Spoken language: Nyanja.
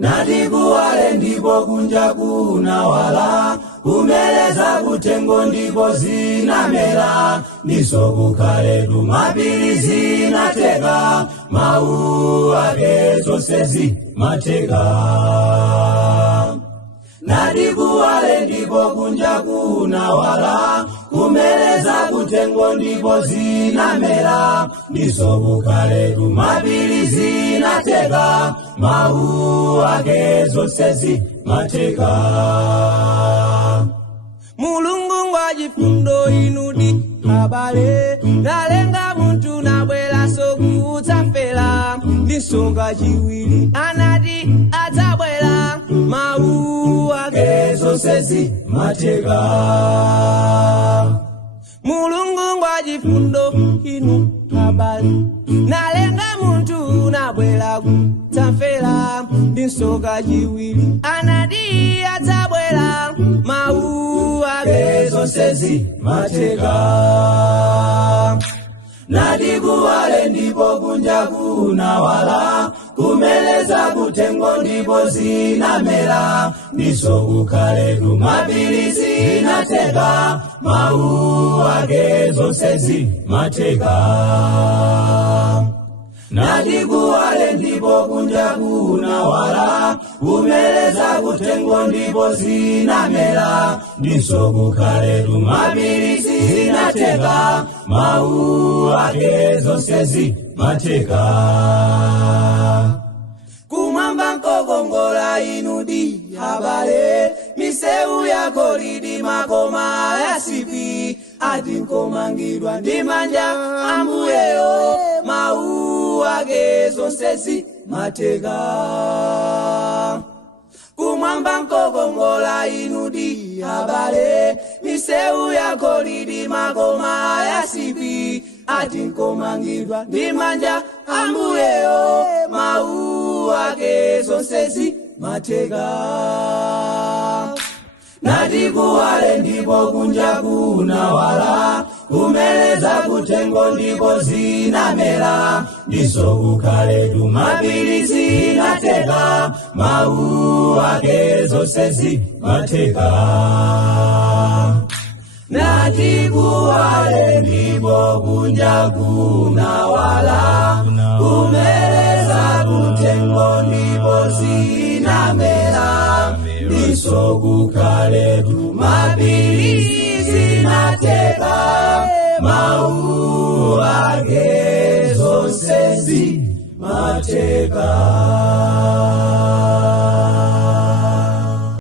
Natikuwale ndipo kunja kunawala, kumeleza kutengo ndipo zinamera, ndiso kukhale tumapiri zinateka, mawu ake zonse zimateka. Natikuwale ndipo kunja kunawala, kumeleza kutengo ndipo zinamera, ndiso kukhale tumapiri zinateka, mawu ake zonse zimateka. Mulungu wa chifundo inudi abale, nalenga muntu nabwera sokudzafera, ndisoka chiwiri anati adzabwera, mawu ake zonse zimateka. Mulungu wa chifundo inu abale, nalenga muntu nabwera kudzafera, ndisoka chiwiri anati adzabwera, mawu ake zonse zimateka. Natikuwale ndipo kunja kunawala, kumeleza kutengo ndipo zinamera, ndiso kukhale tumapiri zinateka, mawu ake zonse zimateka. Natikuwale ndipo kunja kunawala, kumeleza kutengo ndipo zinamera, ndiso kukhale tumapiri zinateka, mawu ake zonse zimateka. Kumwamba nkokongola inudi abale, misewu yako lidi makoma yasipi, ati nkomangidwa ndi manja ambuyeyo, mawu ake zonse zimateka. Kumwamba nkokongola inudi abale, misewu yako lidi makoma yasipi, ati nkomangidwa ndi manja ambuyeyo, mawu ake zonse zimateka. Natikuwale ndipo kunja kunawala, kumeleza kutengo ndipo zinamera, ndiso kukhale tumapiri zinateka, mawu ake zonse zimateka. Natikuwale ndipo kunja kunawala, kumeleza kutengo ndipo zinamera, ndiso kukhale tumapiri zinateka, mawu ake zonse zimateka.